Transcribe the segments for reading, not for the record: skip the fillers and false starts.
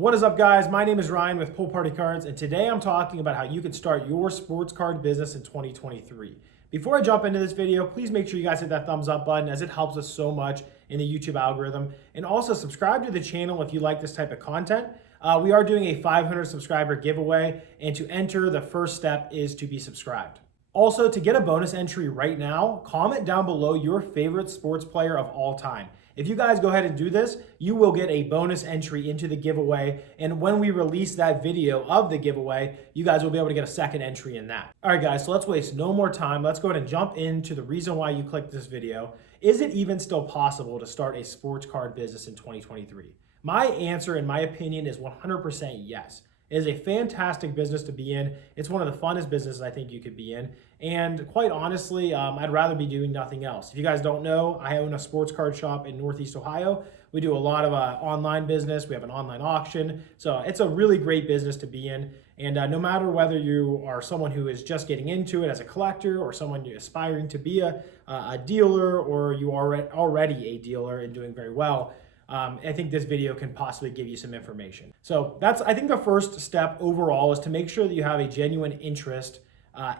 What is up, guys? My name is Ryan with Pool Party Cards, and today I'm talking about how you can start your sports card business in 2023. Before I jump into this video, please make sure you guys hit that thumbs up button as it helps us so much in the YouTube algorithm. And also subscribe to the channel if you like this type of content. We are doing a 500 subscriber giveaway, and to enter, the first step is to be subscribed. Also, to get a bonus entry right now, comment down below your favorite sports player of all time. If you guys go ahead and do this, you will get a bonus entry into the giveaway. And when we release that video of the giveaway, you guys will be able to get a second entry in that. All right, guys, so let's waste no more time. Let's go ahead and jump into the reason why you clicked this video. Is it even still possible to start a sports card business in 2023? My answer, in my opinion, is 100% yes. It is a fantastic business to be in. It's one of the funnest businesses I think you could be in. And quite honestly, I'd rather be doing nothing else. If you guys don't know, I own a sports card shop in Northeast Ohio. We do a lot of online business. We have an online auction. So it's a really great business to be in. And no matter whether you are someone who is just getting into it as a collector or someone aspiring to be a dealer, or you are already a dealer and doing very well, I think this video can possibly give you some information. So that's, I think, the first step overall is to make sure that you have a genuine interest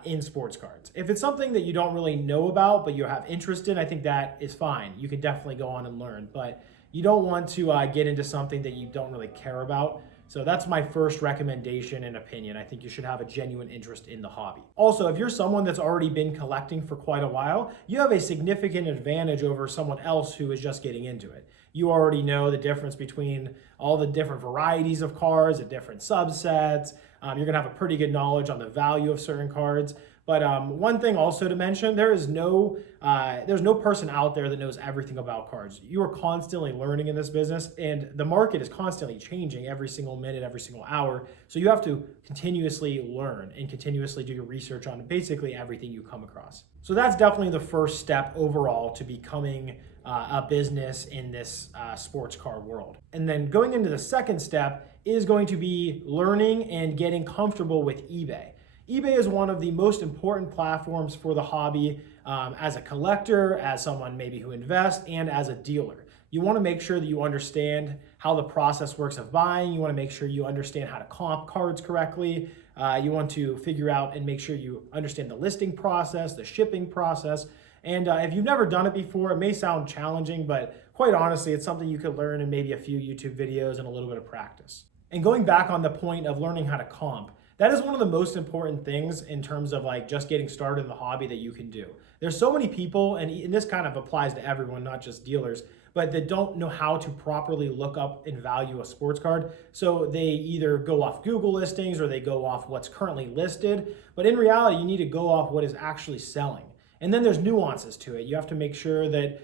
in sports cards. If it's something that you don't really know about, but you have interest in, I think that is fine. You can definitely go on and learn, but you don't want to get into something that you don't really care about. So that's my first recommendation and opinion. I think you should have a genuine interest in the hobby. Also, if you're someone that's already been collecting for quite a while, you have a significant advantage over someone else who is just getting into it. You already know the difference between all the different varieties of cards, the different subsets. You're gonna have a pretty good knowledge on the value of certain cards. But one thing also to mention, there's no person out there that knows everything about cards. You are constantly learning in this business, and the market is constantly changing every single minute, every single hour. So you have to continuously learn and continuously do your research on basically everything you come across. So that's definitely the first step overall to becoming a business in this sports card world. And then going into the second step is going to be learning and getting comfortable with eBay. eBay is one of the most important platforms for the hobby as a collector, as someone maybe who invests, and as a dealer. You want to make sure that you understand how the process works of buying. You want to make sure you understand how to comp cards correctly. You want to figure out and make sure you understand the listing process, the shipping process. And if you've never done it before, it may sound challenging, but quite honestly, it's something you could learn in maybe a few YouTube videos and a little bit of practice. And going back on the point of learning how to comp, that is one of the most important things in terms of like just getting started in the hobby that you can do. There's so many people, and this kind of applies to everyone, not just dealers, but that don't know how to properly look up and value a sports card. So they either go off Google listings or they go off what's currently listed. But in reality, you need to go off what is actually selling. And then there's nuances to it. You have to make sure that,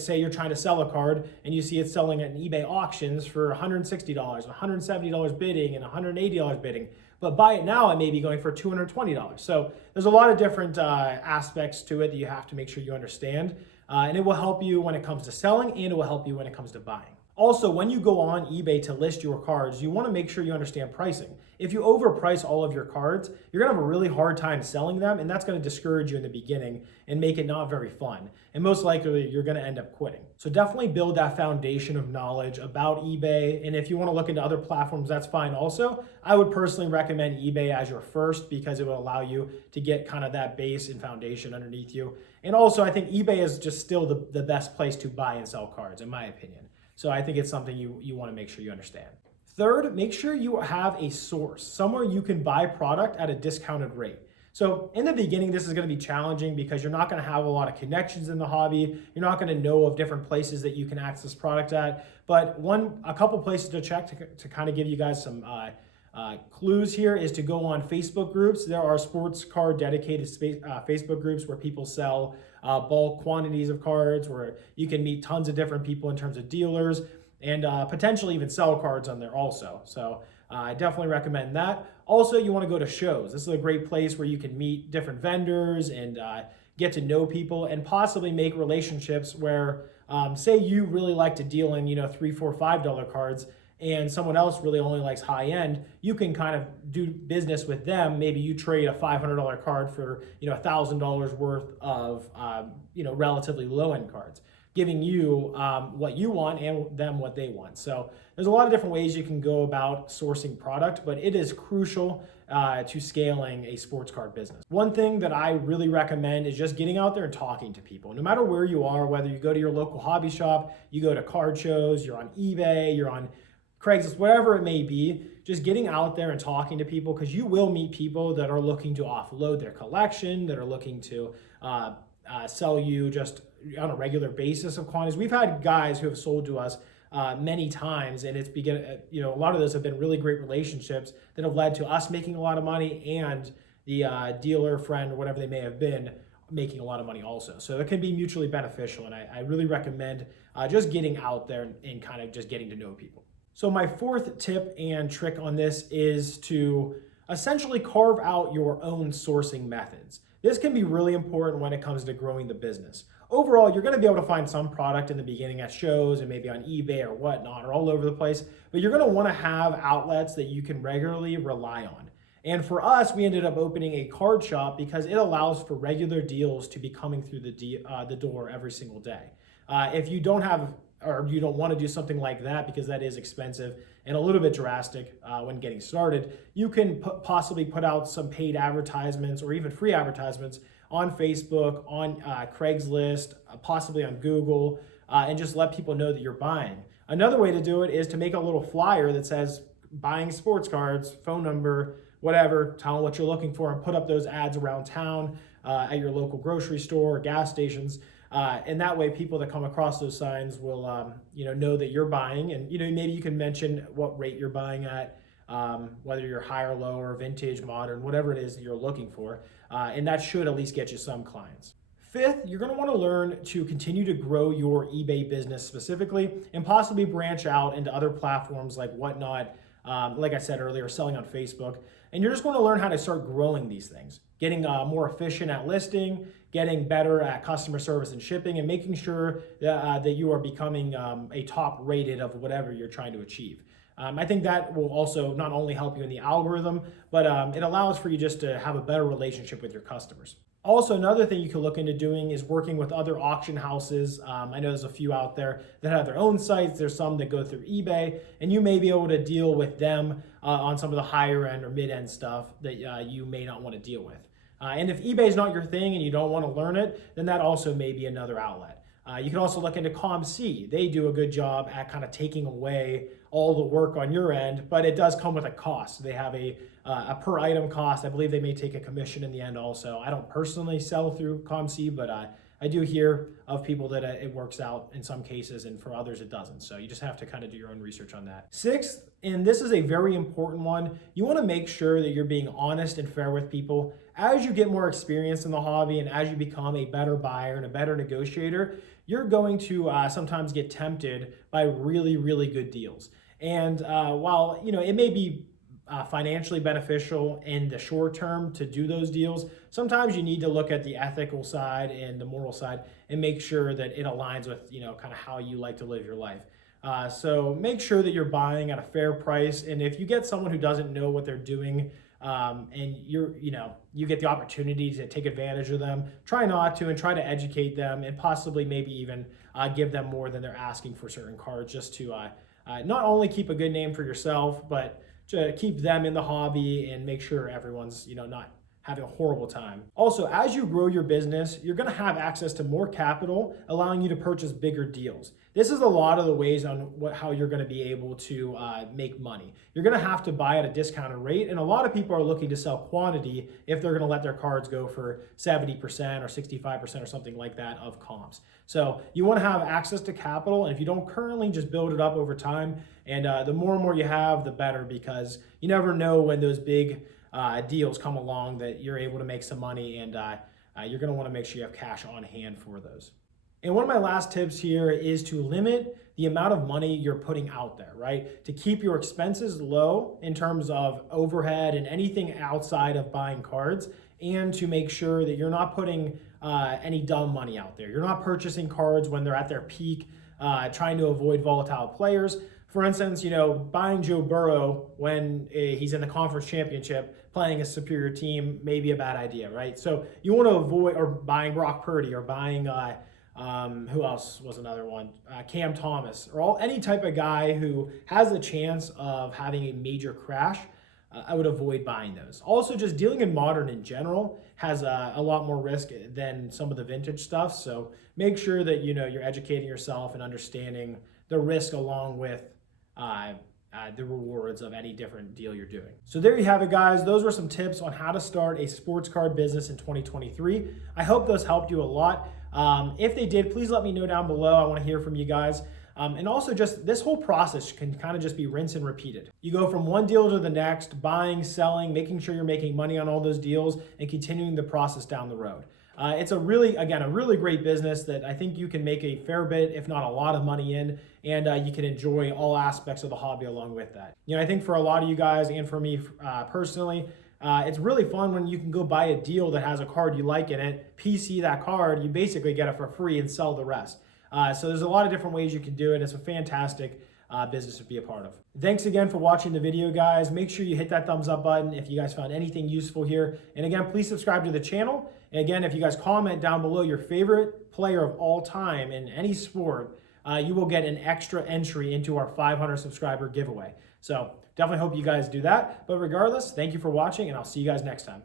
say you're trying to sell a card and you see it selling at eBay auctions for $160, $170 bidding, and $180 bidding. But buy it now, it may be going for $220. So there's a lot of different aspects to it that you have to make sure you understand. And it will help you when it comes to selling, and it will help you when it comes to buying. Also, when you go on eBay to list your cards, you want to make sure you understand pricing. If you overprice all of your cards, you're going to have a really hard time selling them, and that's going to discourage you in the beginning and make it not very fun. And most likely, you're going to end up quitting. So definitely build that foundation of knowledge about eBay. And if you want to look into other platforms, that's fine also. I would personally recommend eBay as your first because it will allow you to get kind of that base and foundation underneath you. And also, I think eBay is just still the best place to buy and sell cards, in my opinion. So I think it's something you want to make sure you understand. Third, make sure you have a source, somewhere you can buy product at a discounted rate. So in the beginning, this is going to be challenging because you're not going to have a lot of connections in the hobby. You're not going to know of different places that you can access product at. But a couple places to check to kind of give you guys some clues here is to go on Facebook groups. There are sports card dedicated Facebook groups where people sell bulk quantities of cards, where you can meet tons of different people in terms of dealers, and potentially even sell cards on there also. So I definitely recommend that. Also, you want to go to shows. This is a great place where you can meet different vendors and get to know people and possibly make relationships where, say you really like to deal in, $3, $4, $5 cards, and someone else really only likes high end, you can kind of do business with them. Maybe you trade a $500 card for $1,000 worth of relatively low end cards. giving you what you want and them what they want. So there's a lot of different ways you can go about sourcing product, but it is crucial to scaling a sports card business. One thing that I really recommend is just getting out there and talking to people. No matter where you are, whether you go to your local hobby shop, you go to card shows, you're on eBay, you're on Craigslist, whatever it may be, just getting out there and talking to people, because you will meet people that are looking to offload their collection, that are looking to sell you just on a regular basis of quantities. We've had guys who have sold to us many times, and it's a lot of those have been really great relationships that have led to us making a lot of money and the dealer, friend, or whatever they may have been making a lot of money also. So it can be mutually beneficial, and I really recommend just getting out there and kind of just getting to know people. So my fourth tip and trick on this is to essentially carve out your own sourcing methods. This can be really important when it comes to growing the business. Overall, you're going to be able to find some product in the beginning at shows and maybe on eBay or whatnot or all over the place, but you're going to want to have outlets that you can regularly rely on. And for us, we ended up opening a card shop because it allows for regular deals to be coming through the door every single day. If you don't have or you don't want to do something like that, because that is expensive and a little bit drastic when getting started, you can possibly put out some paid advertisements or even free advertisements on Facebook, on Craigslist, possibly on Google, and just let people know that you're buying. Another way to do it is to make a little flyer that says buying sports cards, phone number, whatever, tell them what you're looking for, and put up those ads around town at your local grocery store or gas stations. And that way people that come across those signs will know that you're buying, and maybe you can mention what rate you're buying at, whether you're high or low or vintage, modern, whatever it is that you're looking for, and that should at least get you some clients. Fifth, you're going to want to learn to continue to grow your eBay business specifically, and possibly branch out into other platforms like Whatnot, like I said earlier, selling on Facebook. And you're just going to learn how to start growing these things, getting more efficient at listing, getting better at customer service and shipping, and making sure that you are becoming a top rated of whatever you're trying to achieve. I think that will also not only help you in the algorithm, but it allows for you just to have a better relationship with your customers. Also, another thing you could look into doing is working with other auction houses. I know there's a few out there that have their own sites. There's some that go through eBay, and you may be able to deal with them on some of the higher end or mid-end stuff that you may not want to deal with. And if eBay is not your thing and you don't want to learn it, then that also may be another outlet. You can also look into ComC. They do a good job at kind of taking away all the work on your end, but it does come with a cost. They have a per item cost. I believe they may take a commission in the end also. I don't personally sell through ComC, but I do hear of people that it works out in some cases, and for others it doesn't. So you just have to kind of do your own research on that. Sixth, and this is a very important one, you want to make sure that you're being honest and fair with people. As you get more experience in the hobby and as you become a better buyer and a better negotiator, you're going to sometimes get tempted by really, really good deals. And while it may be financially beneficial in the short term to do those deals, sometimes you need to look at the ethical side and the moral side and make sure that it aligns with kind of how you like to live your life. So make sure that you're buying at a fair price, and if you get someone who doesn't know what they're doing, and you get the opportunity to take advantage of them, try not to, and try to educate them, and possibly maybe even give them more than they're asking for certain cards, just to not only keep a good name for yourself, but to keep them in the hobby and make sure everyone's not having a horrible time. Also, as you grow your business, you're going to have access to more capital, allowing you to purchase bigger deals. This is a lot of the ways on how you're going to be able to make money. You're going to have to buy at a discounted rate, and a lot of people are looking to sell quantity if they're going to let their cards go for 70% or 65% or something like that of comps. So you want to have access to capital, and if you don't currently, just build it up over time. And the more and more you have, the better, because you never know when those big deals come along that you're able to make some money, and you're going to want to make sure you have cash on hand for those. And one of my last tips here is to limit the amount of money you're putting out there, right? To keep your expenses low in terms of overhead and anything outside of buying cards, and to make sure that you're not putting any dumb money out there. You're not purchasing cards when they're at their peak, trying to avoid volatile players. For instance, buying Joe Burrow when he's in the conference championship playing a superior team may be a bad idea, right? So you want to avoid, or buying Brock Purdy, or buying Who else was another one? Cam Thomas, or any type of guy who has a chance of having a major crash. I would avoid buying those. Also, just dealing in modern in general has a lot more risk than some of the vintage stuff. So make sure that you're educating yourself and understanding the risk along with the rewards of any different deal you're doing. So there you have it, guys. Those were some tips on how to start a sports card business in 2023. I hope those helped you a lot. If they did, please let me know down below. I want to hear from you guys. And also, just this whole process can kind of just be rinse and repeated. You go from one deal to the next, buying, selling, making sure you're making money on all those deals, and continuing the process down the road. It's a really great business that I think you can make a fair bit, if not a lot of money in, and you can enjoy all aspects of the hobby along with that. I think for a lot of you guys and for me personally, it's really fun when you can go buy a deal that has a card you like in it, PC that card, you basically get it for free and sell the rest. So there's a lot of different ways you can do it. It's a fantastic business to be a part of. Thanks again for watching the video, guys. Make sure you hit that thumbs up button if you guys found anything useful here. And again, please subscribe to the channel. And again, if you guys comment down below your favorite player of all time in any sport, you will get an extra entry into our 500 subscriber giveaway. So definitely hope you guys do that. But regardless, thank you for watching, and I'll see you guys next time.